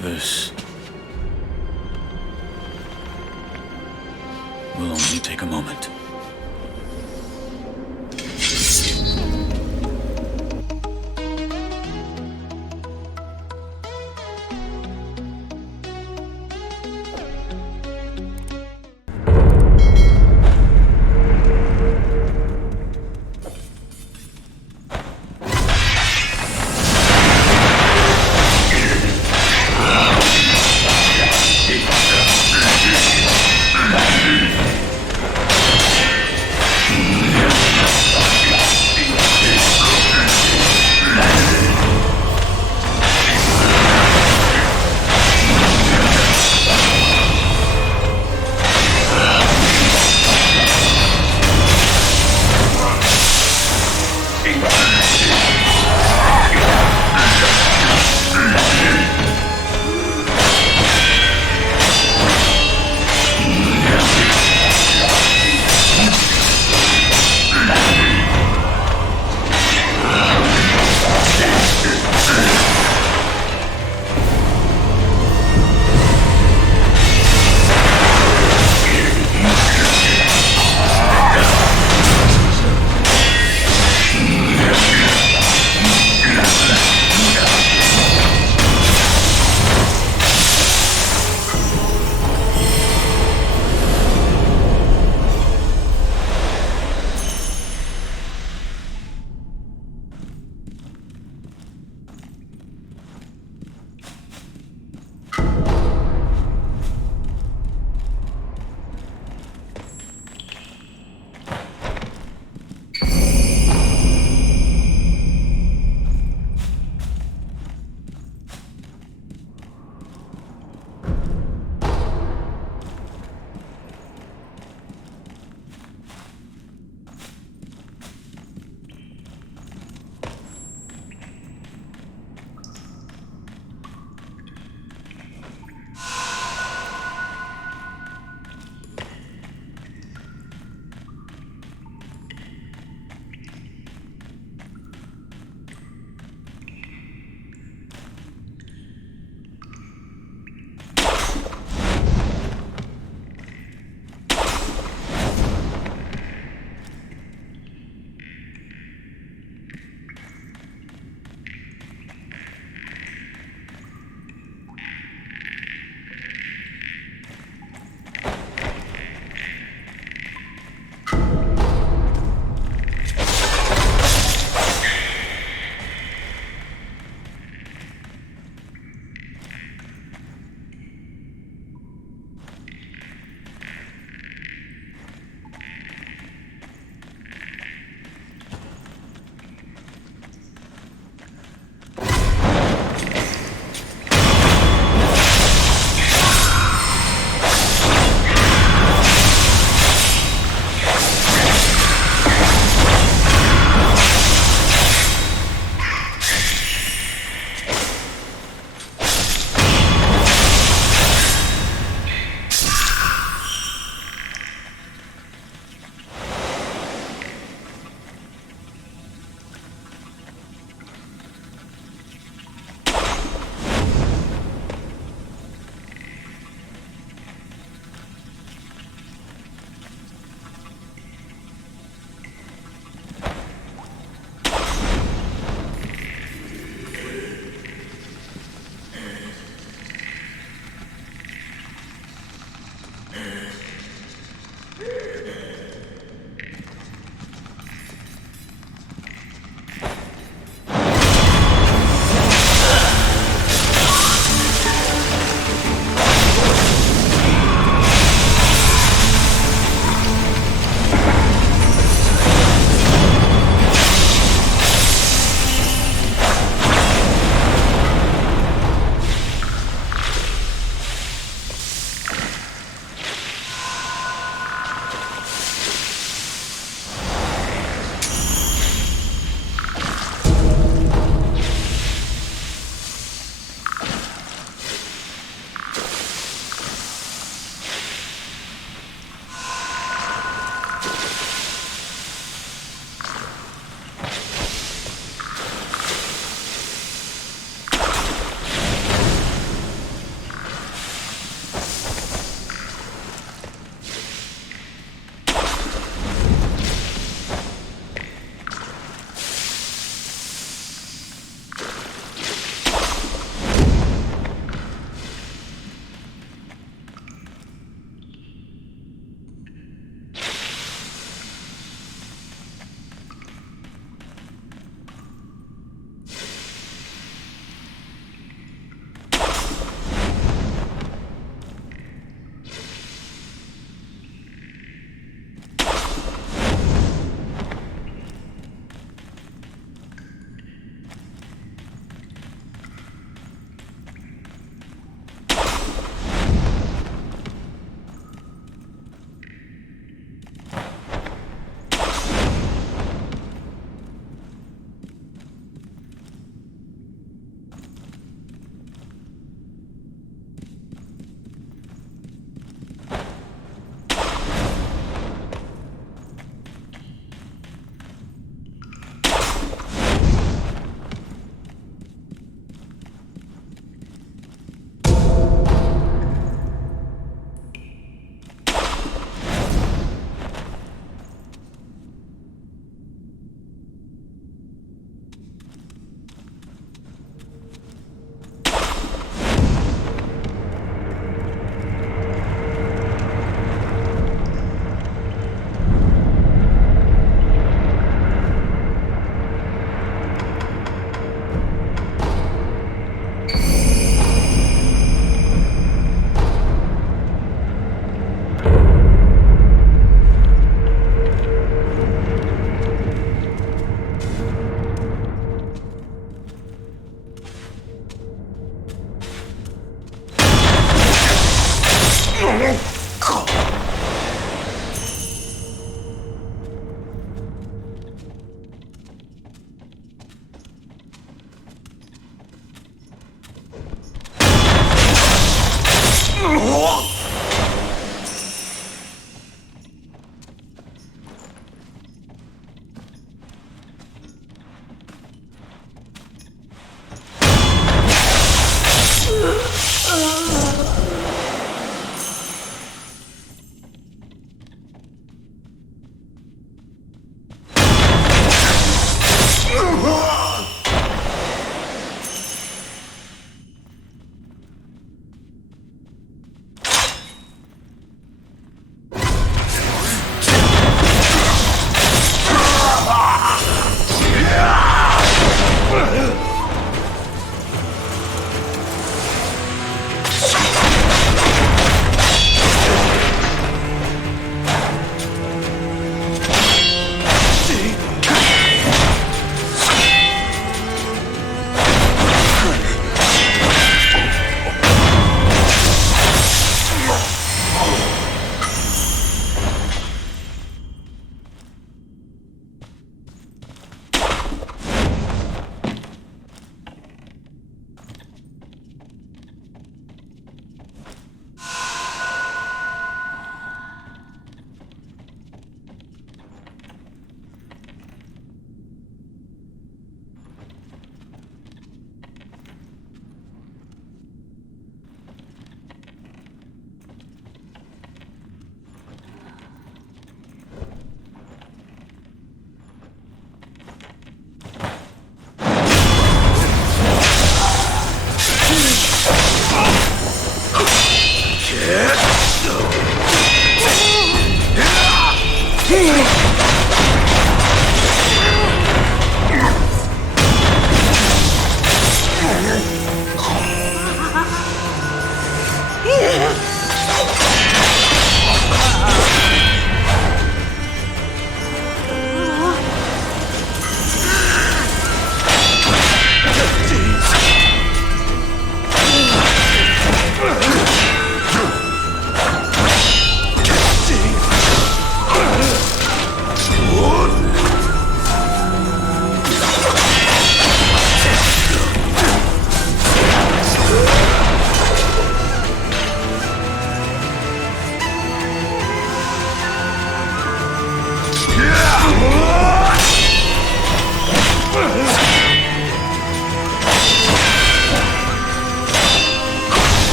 This will only take a moment.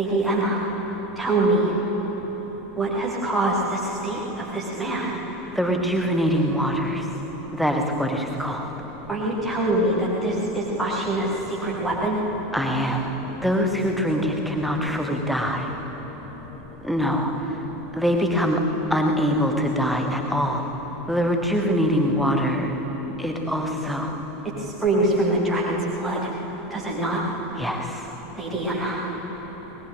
Lady Emma, tell me, what has caused the state of this man? The rejuvenating waters. That is what it is called. Are you telling me that this is Ashina's secret weapon? I am. Those who drink it cannot fully die. No, they become unable to die at all. The rejuvenating water, it also... It springs from the dragon's blood, does it not? Yes. Lady Emma,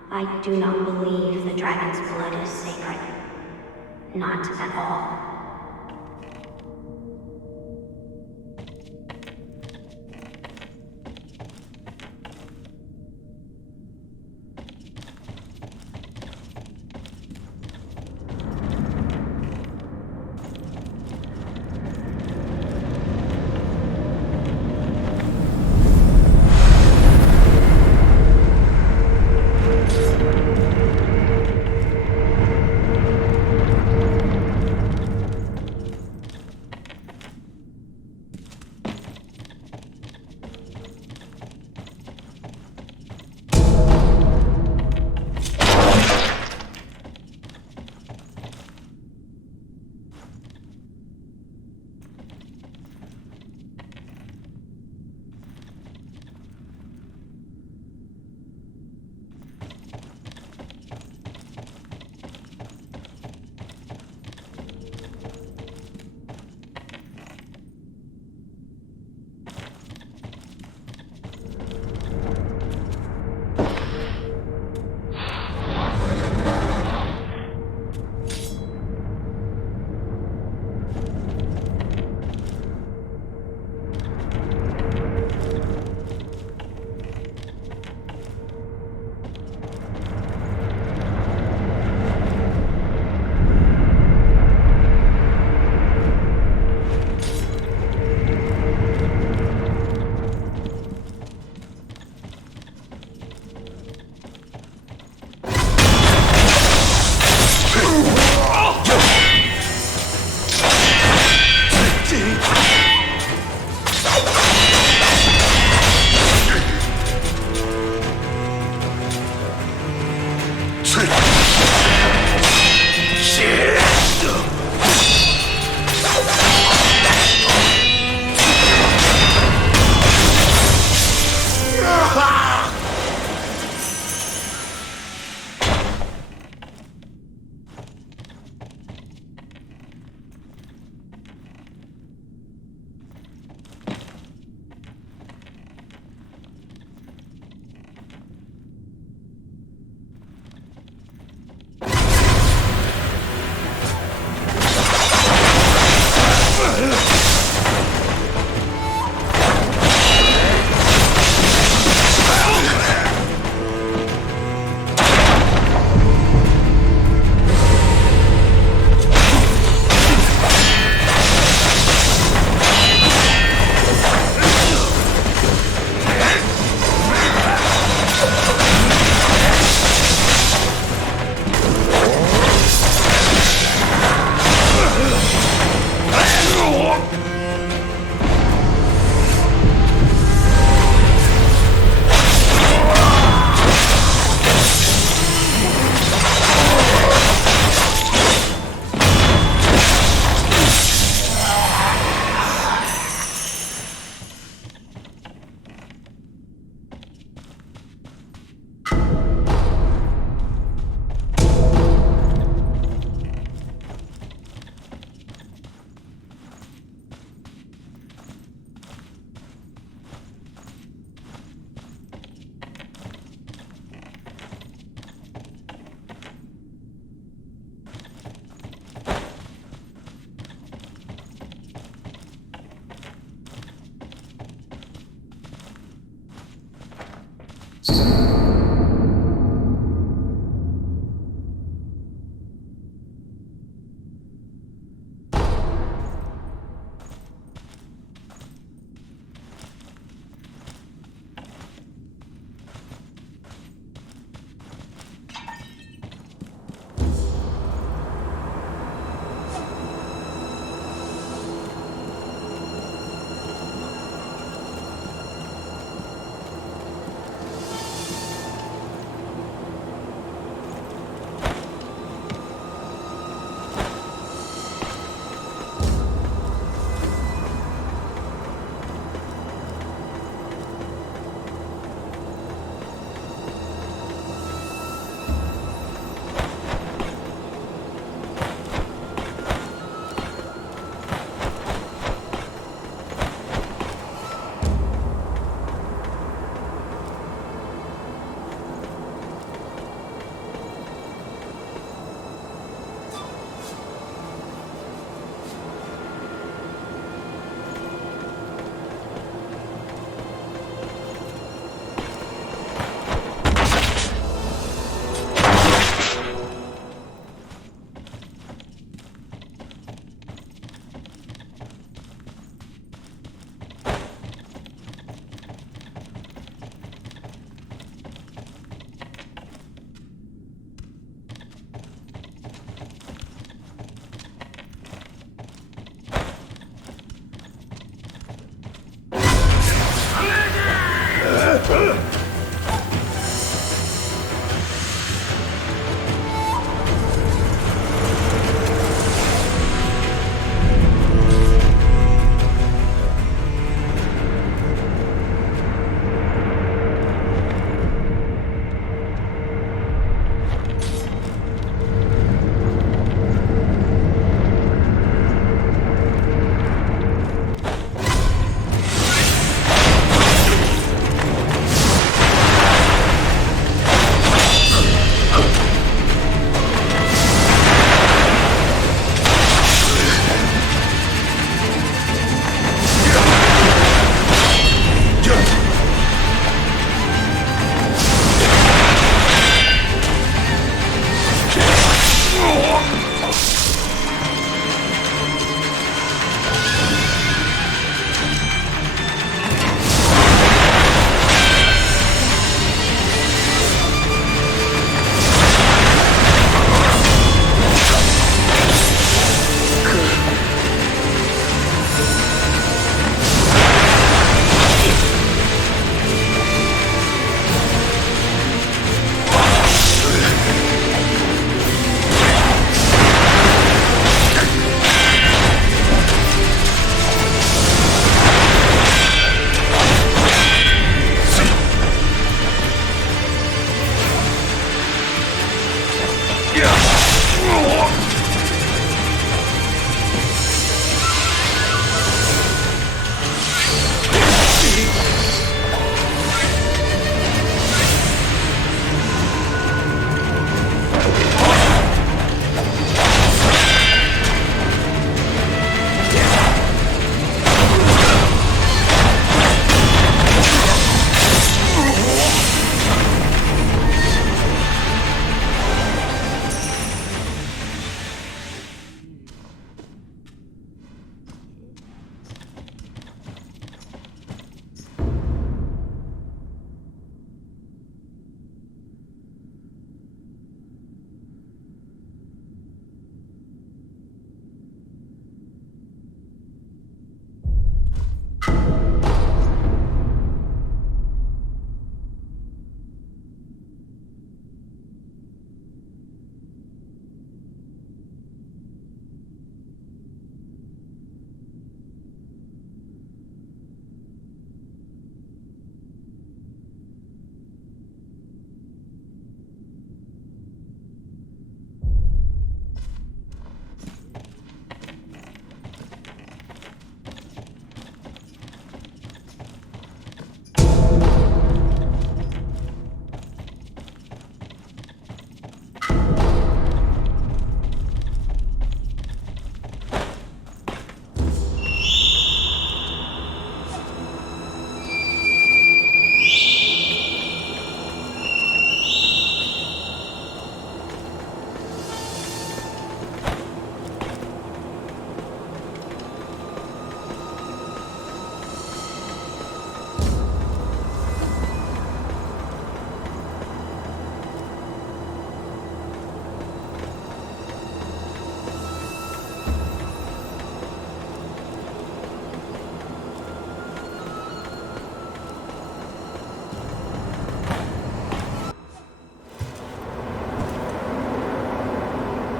I do not believe the dragon's blood is sacred. Not at all.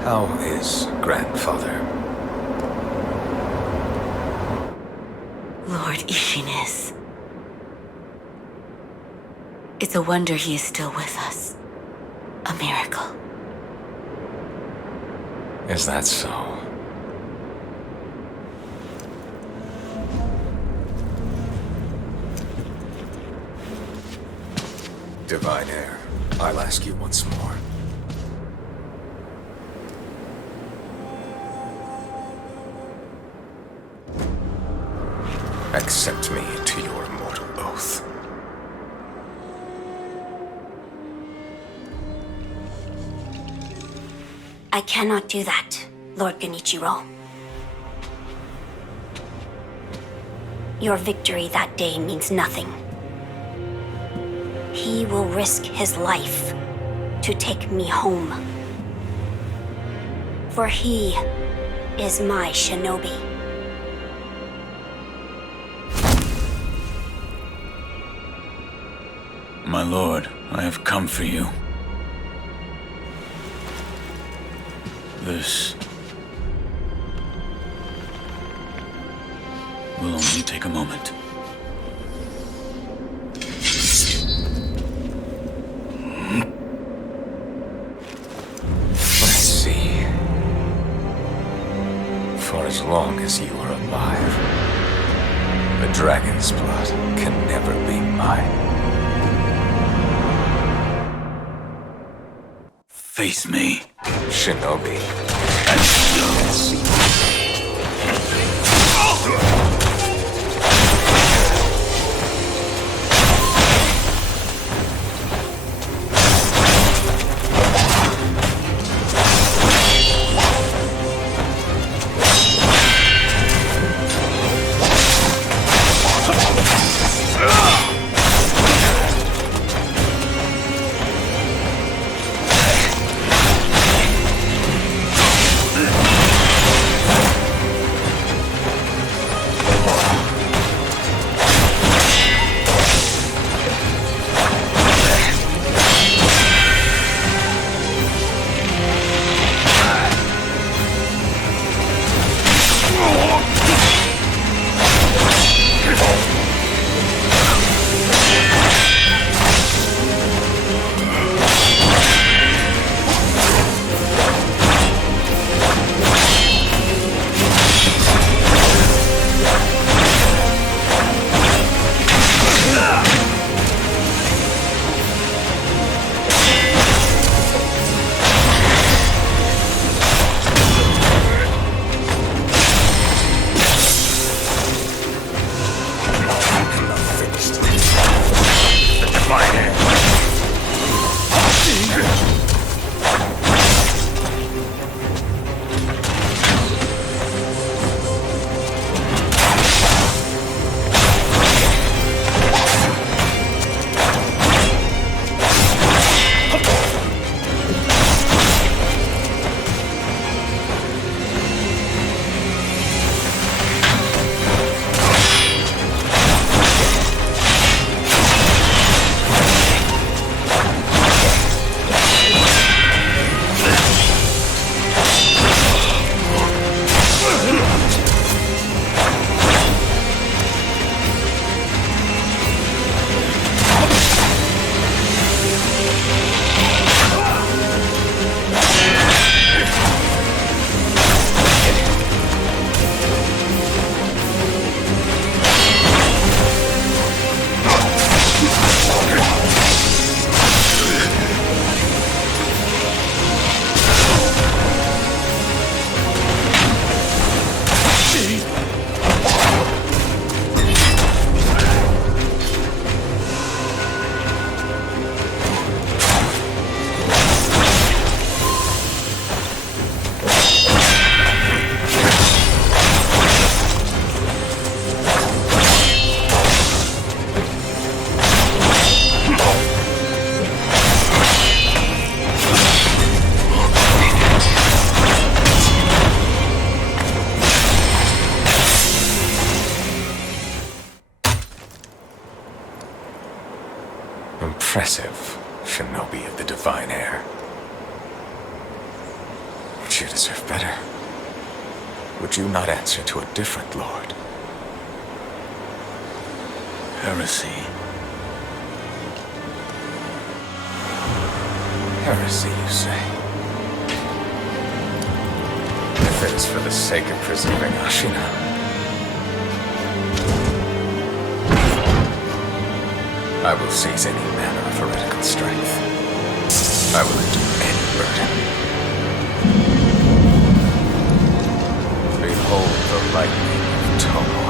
How is grandfather? Lord Ishinis. It's a wonder he is still with us. A miracle. Is that so? Divine Heir, I'll ask you once more. Accept me to your immortal oath. I cannot do that, Lord Genichiro. Your victory that day means nothing. He will risk his life to take me home. For he is my shinobi. My lord, I have come for you. This will only take a moment. Let's see. For as long as you are alive, the dragon's blood can never be mine. Face me, Shinobi. And see. Impressive, Shinobi of the Divine Air. But you deserve better. Would you not answer to a different lord? Heresy. Heresy, you say? If it is for the sake of preserving Ashina, I will seize any manner of heretical strength. I will endure any burden. Behold the lightning of Tomoe.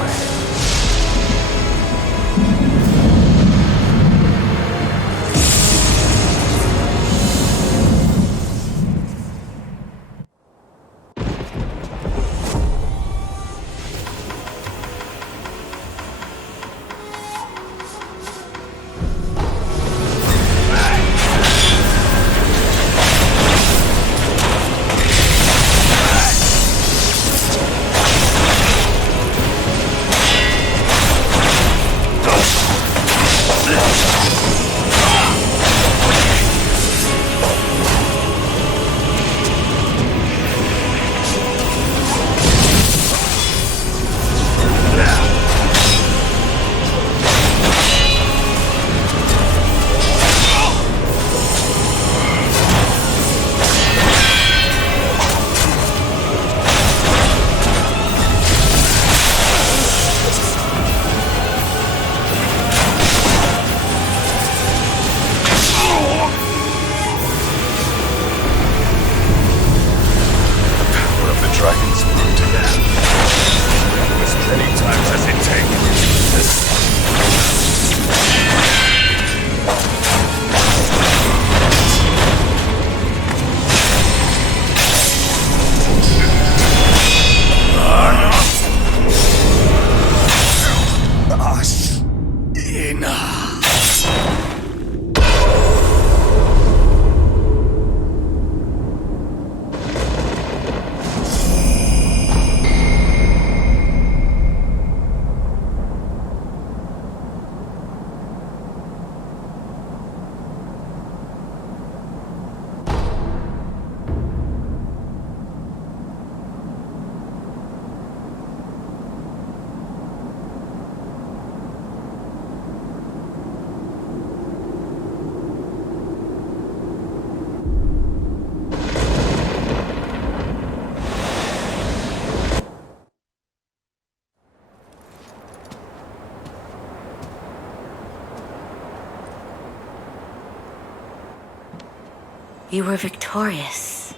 You were victorious.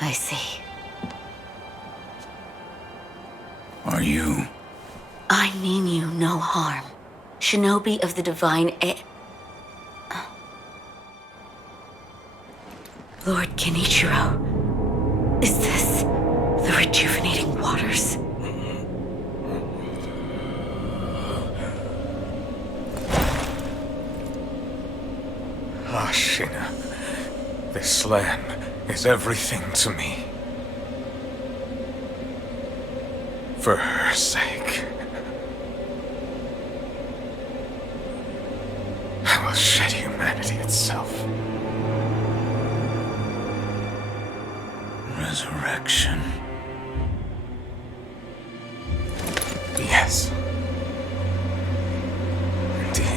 I see. Are you? I mean you no harm. Shinobi of the divine Lord Kenichiro, is this the rejuvenating waters? Ashina, this land is everything to me. For her sake, I will shed humanity itself. Resurrection. Yes. Indeed.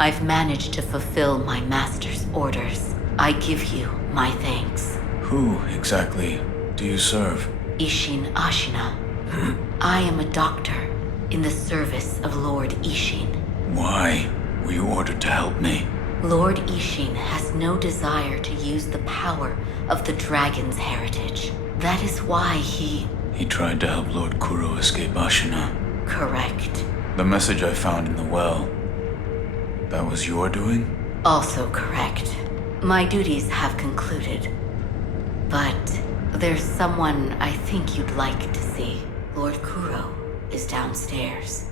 I've managed to fulfill my master's orders. I give you my thanks. Who exactly do you serve? Ishin Ashina. I am a doctor in the service of Lord Ishin. Why were you ordered to help me? Lord Ishin has no desire to use the power of the dragon's heritage. That is why he tried to help Lord Kuro escape Ashina. Correct. The message I found in the well, that was your doing? Also correct. My duties have concluded. But there's someone I think you'd like to see. Lord Kuro is downstairs.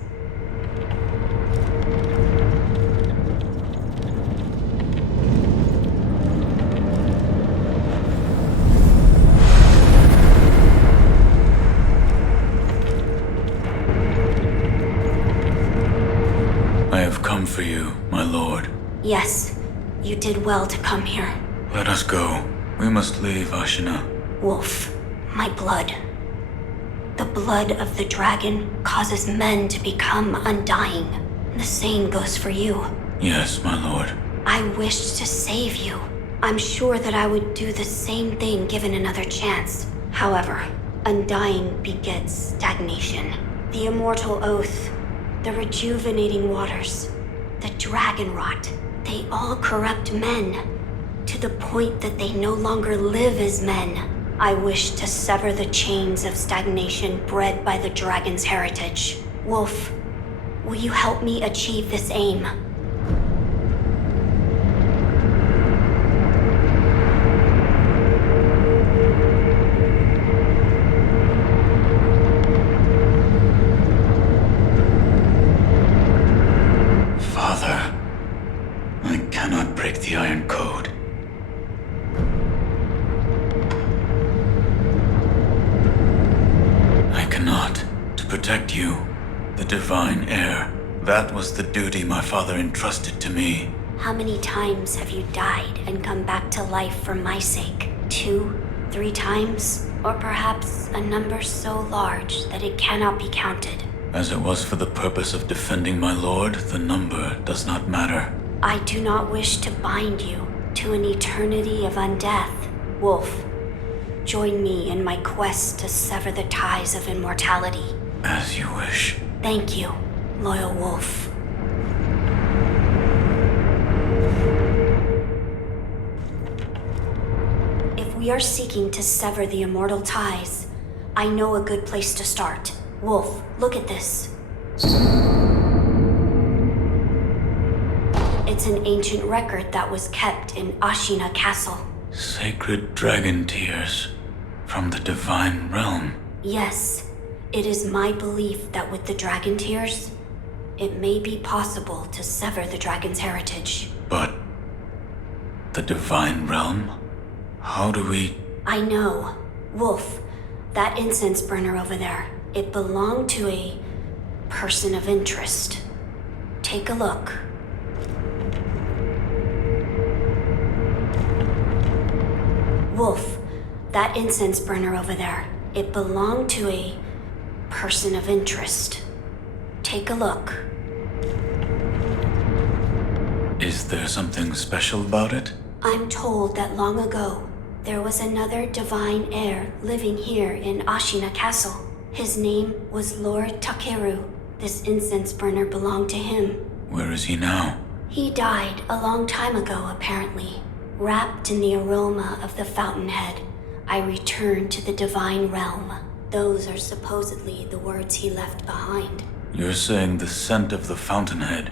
I have come for you, my lord. Yes, you did well to come here. Let us go. We must leave Ashina. Wolf, my blood. The blood of the dragon causes men to become undying. The same goes for you. Yes, my lord. I wished to save you. I'm sure that I would do the same thing given another chance. However, undying begets stagnation. The immortal oath, the rejuvenating waters, the dragon rot, they all corrupt men, to the point that they no longer live as men. I wish to sever the chains of stagnation bred by the dragon's heritage. Wolf, will you help me achieve this aim? Father, I cannot break the Iron Code. I cannot. To protect you, the divine heir. That was the duty my father entrusted to me. How many times have you died and come back to life for my sake? 2, 3 times? Or perhaps a number so large that it cannot be counted? As it was for the purpose of defending my lord, the number does not matter. I do not wish to bind you, to an eternity of undeath. Wolf, join me in my quest to sever the ties of immortality. As you wish. Thank you, loyal wolf. If we are seeking to sever the immortal ties, I know a good place to start. Wolf, look at this. It's an ancient record that was kept in Ashina Castle. Sacred dragon tears from the divine realm. Yes, it is my belief that with the dragon tears, it may be possible to sever the dragon's heritage. But the divine realm? How do we... I know. Wolf, that incense burner over there, it belonged to a person of interest. Take a look. Wolf, that incense burner over there, it belonged to a person of interest. Take a look. Is there something special about it? I'm told that long ago, there was another divine heir living here in Ashina Castle. His name was Lord Takeru. This incense burner belonged to him. Where is he now? He died a long time ago, apparently. Wrapped in the aroma of the fountainhead, I returned to the divine realm. Those are supposedly the words he left behind. You're saying the scent of the fountainhead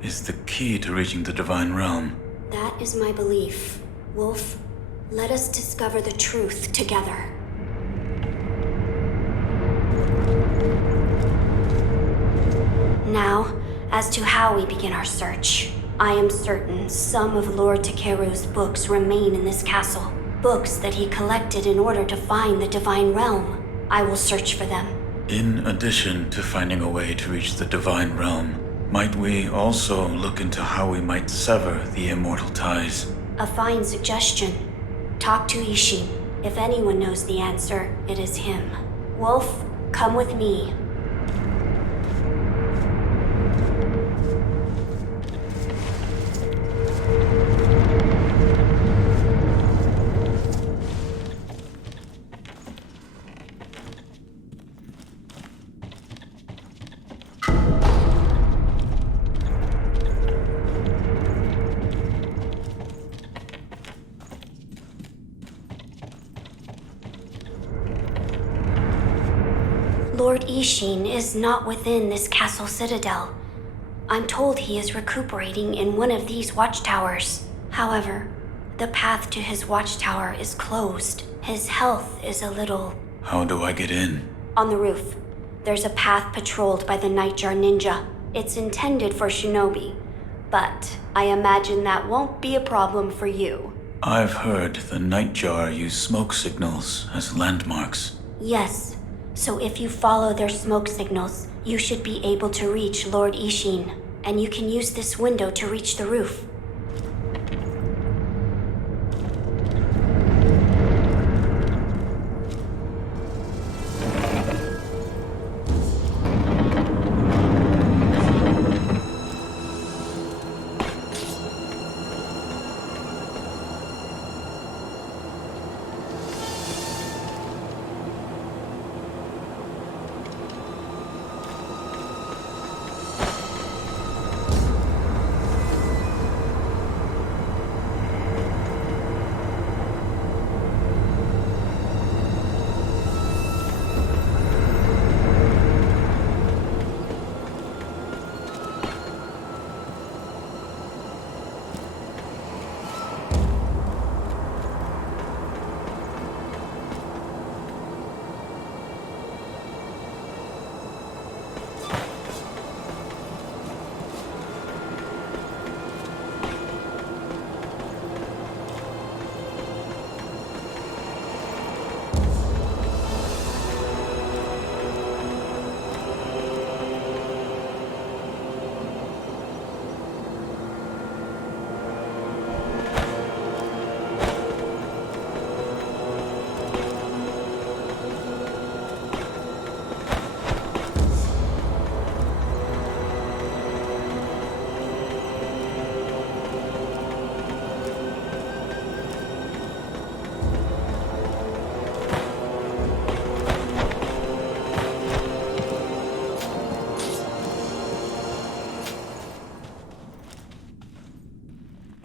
is the key to reaching the divine realm? That is my belief. Wolf, let us discover the truth together. Now, as to how we begin our search. I am certain some of Lord Takeru's books remain in this castle. Books that he collected in order to find the divine realm. I will search for them. In addition to finding a way to reach the divine realm, might we also look into how we might sever the immortal ties? A fine suggestion. Talk to Ishin. If anyone knows the answer, it is him. Wolf, come with me. Lord Ishin is not within this castle citadel. I'm told he is recuperating in one of these watchtowers. However, the path to his watchtower is closed. His health is a little... How do I get in? On the roof. There's a path patrolled by the Nightjar Ninja. It's intended for shinobi, but I imagine that won't be a problem for you. I've heard the Nightjar use smoke signals as landmarks. Yes. So if you follow their smoke signals, you should be able to reach Lord Ishin, and you can use this window to reach the roof.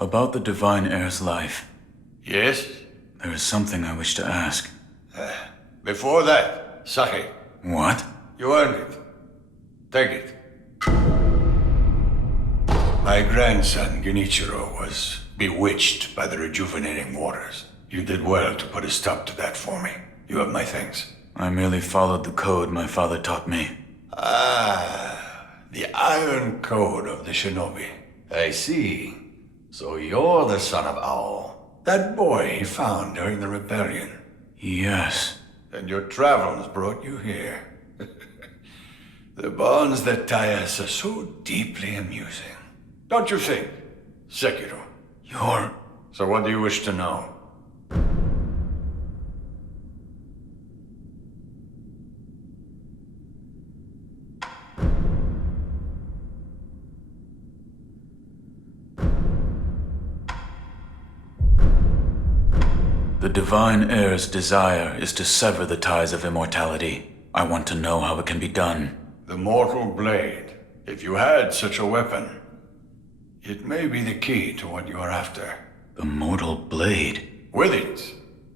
About the Divine Heir's life, Yes? there is something I wish to ask. Before that, Saki, What? you earned it. Take it. My grandson, Genichiro, was bewitched by the rejuvenating waters. You did well to put a stop to that for me. You have my thanks. I merely followed the code my father taught me. Ah, the Iron Code of the Shinobi. I see. So you're the son of Owl. That boy he found during the rebellion. Yes. And your travels brought you here. The bonds that tie us are so deeply amusing. Don't you think, Sekiro? You're... So what do you wish to know? The Divine Heir's desire is to sever the ties of immortality. I want to know how it can be done. The Mortal Blade. If you had such a weapon, it may be the key to what you are after. The Mortal Blade? With it,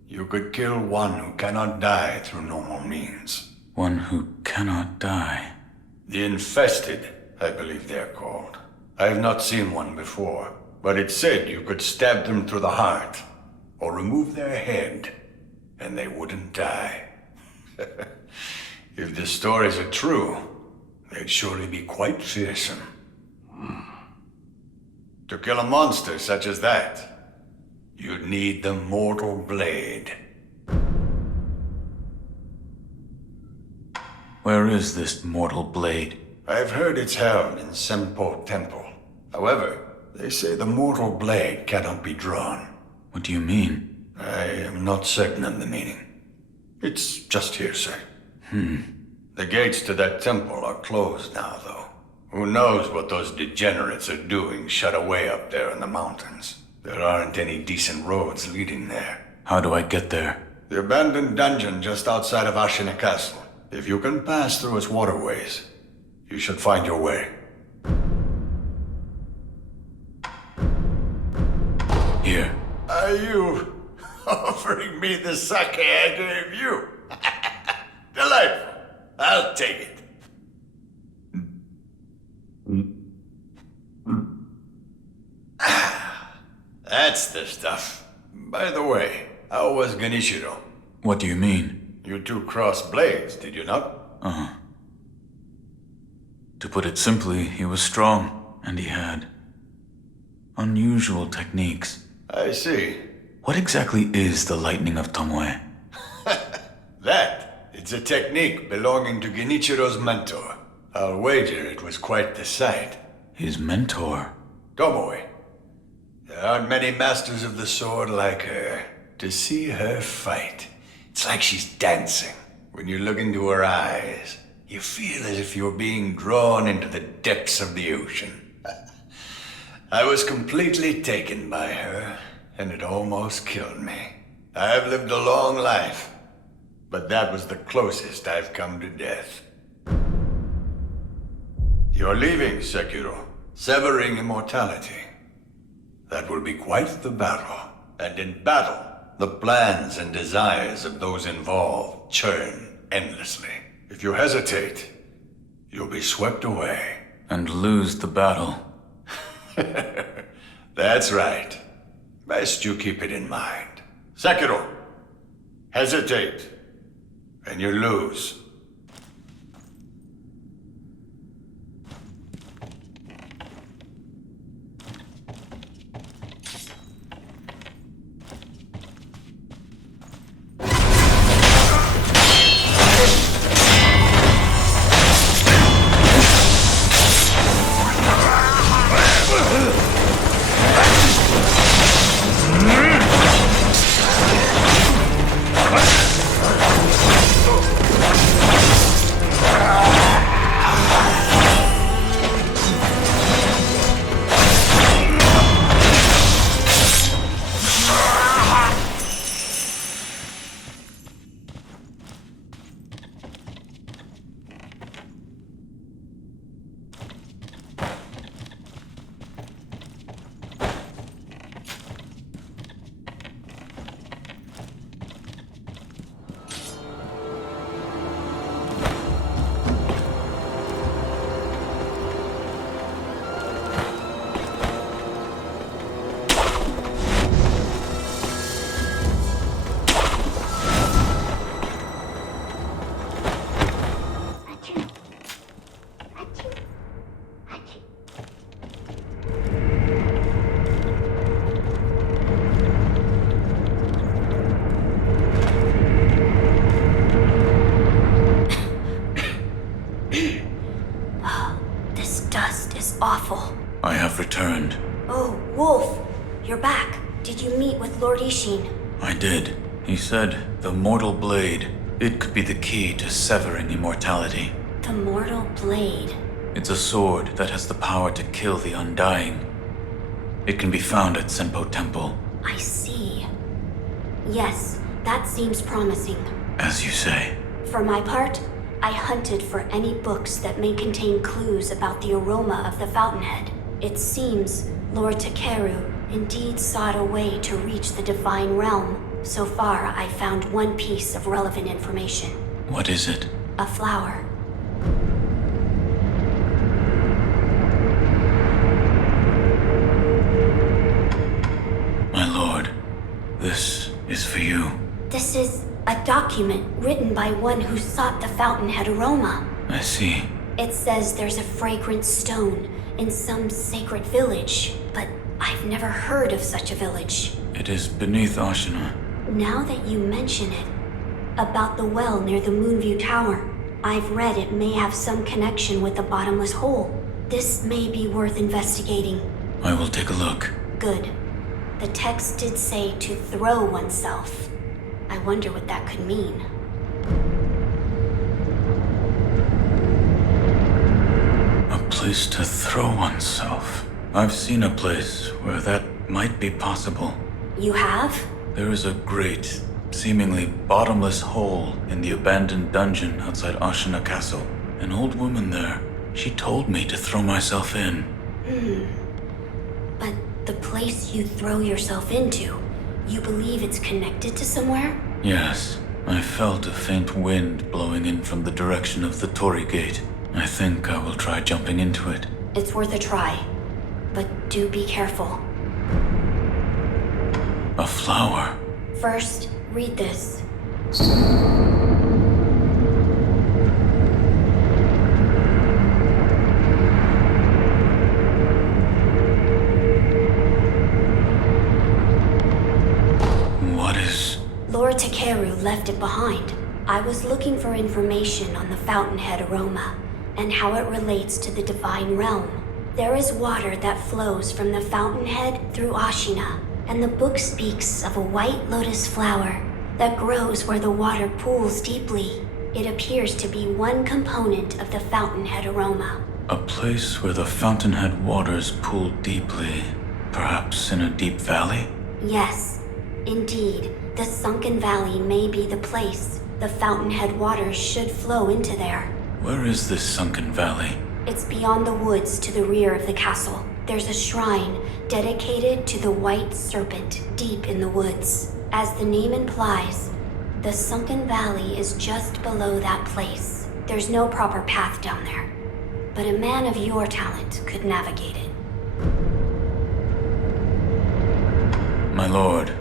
you could kill one who cannot die through normal means. One who cannot die. The Infested, I believe they're called. I have not seen one before, but it said you could stab them through the heart, or remove their head, and they wouldn't die. If the stories are true, they'd surely be quite fearsome. To kill a monster such as that, you'd need the Mortal Blade. Where is this Mortal Blade? I've heard it's held in Senpo Temple. However, they say the Mortal Blade cannot be drawn. What do you mean? I am not certain of the meaning. It's just hearsay. The gates to that temple are closed now, though. Who knows what those degenerates are doing shut away up there in the mountains. There aren't any decent roads leading there. How do I get there? The abandoned dungeon just outside of Ashina Castle. If you can pass through its waterways, you should find your way. Here. Are you offering me the sake I gave you? Delightful. I'll take it. That's the stuff. By the way, how was Genichiro? What do you mean? You two crossed blades, did you not? Uh-huh. To put it simply, he was strong, and he had unusual techniques. I see. What exactly is the Lightning of Tomoe? It's a technique belonging to Genichiro's mentor. I'll wager it was quite the sight. His mentor? Tomoe. There aren't many masters of the sword like her. To see her fight, it's like she's dancing. When you look into her eyes, you feel as if you're being drawn into the depths of the ocean. I was completely taken by her, and it almost killed me. I've lived a long life, but that was the closest I've come to death. You're leaving, Sekiro, severing immortality. That will be quite the battle. And in battle, the plans and desires of those involved churn endlessly. If you hesitate, you'll be swept away. And lose the battle. That's right. Best you keep it in mind. Sekiro, hesitate, and you lose. dust is awful. I have returned. Oh, Wolf, you're back. Did you meet with Lord Ishin? I did. He said the mortal blade, it could be the key to severing immortality. The mortal blade? It's a sword that has the power to kill the undying. It can be found at Senpo Temple. I see. Yes, that seems promising. As you say. For my part, I hunted for any books that may contain clues about the aroma of the fountainhead. It seems Lord Takeru indeed sought a way to reach the divine realm. So far, I found one piece of relevant information. What is it? A flower. My lord, this is for you. This is a document written by one who sought the fountainhead aroma. I see. It says there's a fragrant stone in some sacred village, but I've never heard of such a village. It is beneath Ashina. Now that you mention it, about the well near the Moonview Tower, I've read it may have some connection with the bottomless hole. This may be worth investigating. I will take a look. Good. The text did say to throw oneself. I wonder what that could mean. A place to throw oneself. I've seen a place where that might be possible. You have? There is a great, seemingly bottomless hole in the abandoned dungeon outside Ashina Castle. An old woman there. She told me to throw myself in. But the place you throw yourself into, you believe it's connected to somewhere? Yes. I felt a faint wind blowing in from the direction of the Torii Gate. I think I will try jumping into it. It's worth a try. But do be careful. A flower. First, read this. What is... Lord Takeru left it behind. I was looking for information on the fountainhead aroma and how it relates to the divine realm. There is water that flows from the fountainhead through Ashina, and the book speaks of a white lotus flower that grows where the water pools deeply. It appears to be one component of the fountainhead aroma. A place where the fountainhead waters pool deeply, perhaps in a deep valley? Yes, indeed. The sunken valley may be the place. The fountainhead waters should flow into there. Where is this sunken valley? It's beyond the woods to the rear of the castle. There's a shrine dedicated to the white serpent deep in the woods. As the name implies, the sunken valley is just below that place. There's no proper path down there, but a man of your talent could navigate it. My lord,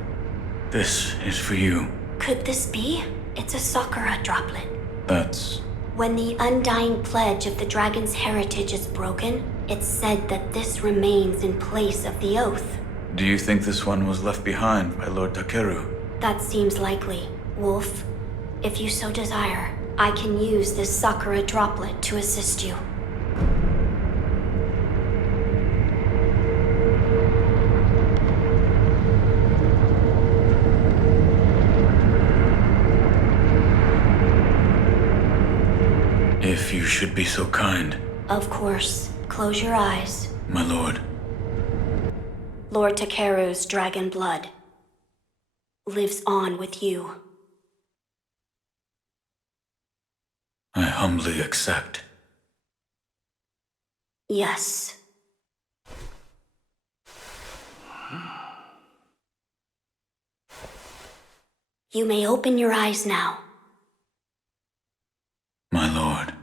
this is for you. Could this be? It's a Sakura droplet. That's... When the undying pledge of the dragon's heritage is broken, it's said that this remains in place of the oath. Do you think this one was left behind by Lord Takeru? That seems likely. Wolf, if you so desire, I can use this Sakura droplet to assist you. If you should be so kind. Of course. Close your eyes. My lord. Lord Takeru's dragon blood lives on with you. I humbly accept. Yes. You may open your eyes now. My lord.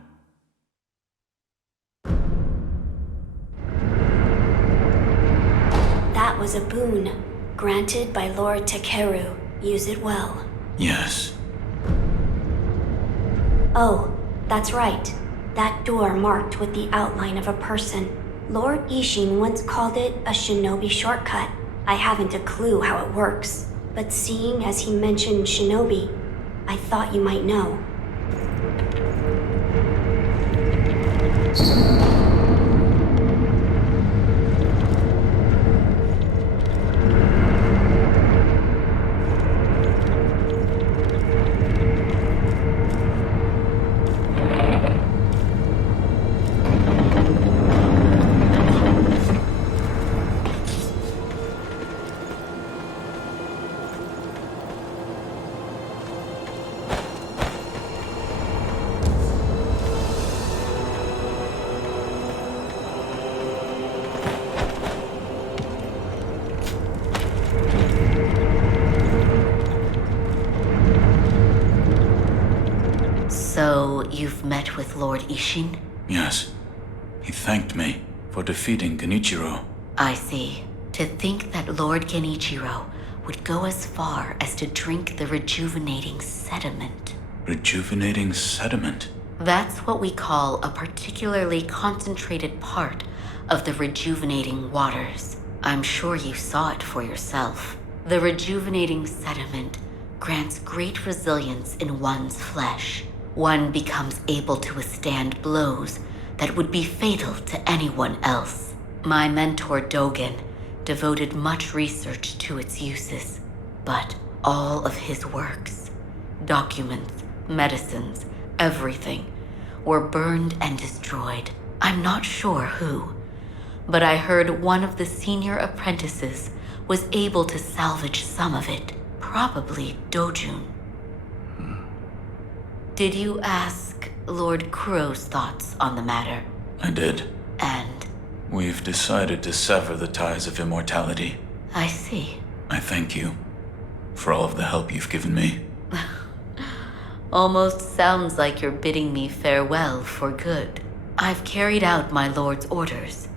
That was a boon granted by Lord Takeru. Use it well. Yes. Oh, that's right. That door marked with the outline of a person. Lord Ishin once called it a shinobi shortcut. I haven't a clue how it works, but seeing as he mentioned shinobi, I thought you might know. met with Lord Ishin? Yes. He thanked me for defeating Genichiro. I see. To think that Lord Genichiro would go as far as to drink the rejuvenating sediment. Rejuvenating sediment? That's what we call a particularly concentrated part of the rejuvenating waters. I'm sure you saw it for yourself. The rejuvenating sediment grants great resilience in one's flesh. One becomes able to withstand blows that would be fatal to anyone else. My mentor Dogen devoted much research to its uses, but all of his works, documents, medicines, everything, were burned and destroyed. I'm not sure who, but I heard one of the senior apprentices was able to salvage some of it, probably Dojun. Did you ask Lord Kuro's thoughts on the matter? I did. And? We've decided to sever the ties of immortality. I see. I thank you for all of the help you've given me. Almost sounds like you're bidding me farewell for good. I've carried out my lord's orders,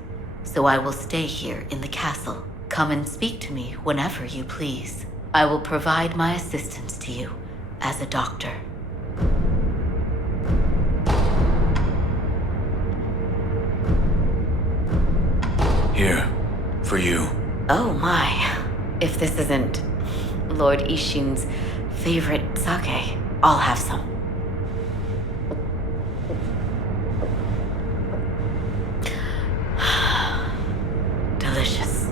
so I will stay here in the castle. Come and speak to me whenever you please. I will provide my assistance to you as a doctor. Here, for you. Oh my. If this isn't Lord Ishin's favorite sake, I'll have some. Delicious.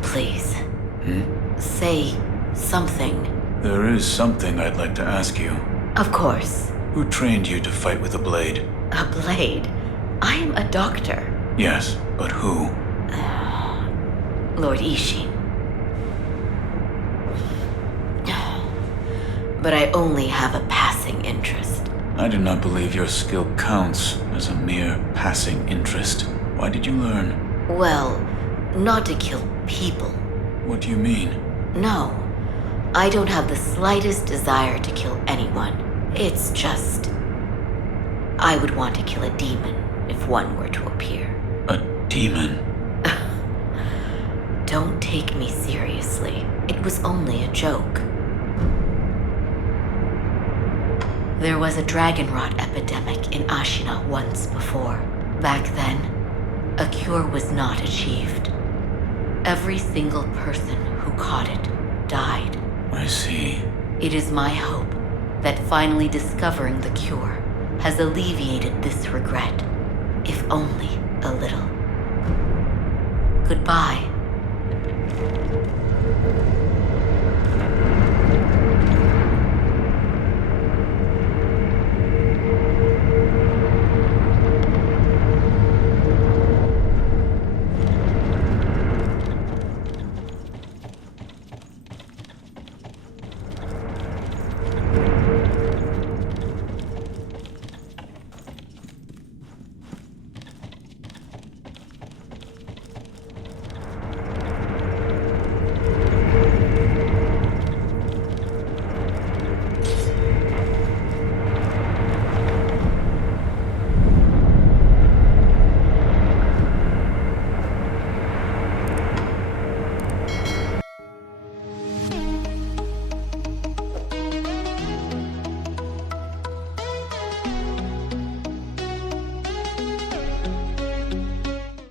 Please. Say something. There is something I'd like to ask you. Of course. Who trained you to fight with a blade? A blade? I am a doctor. Yes, but who? Lord Ishin. But I only have a passing interest. I do not believe your skill counts as a mere passing interest. Why did you learn? Well, not to kill people. What do you mean? No. I don't have the slightest desire to kill anyone. It's just... I would want to kill a demon if one were to appear. A demon? Don't take me seriously. It was only a joke. There was a dragon rot epidemic in Ashina once before. Back then, a cure was not achieved. Every single person who caught it died. I see. It is my hope that finally discovering the cure has alleviated this regret, if only a little. Goodbye.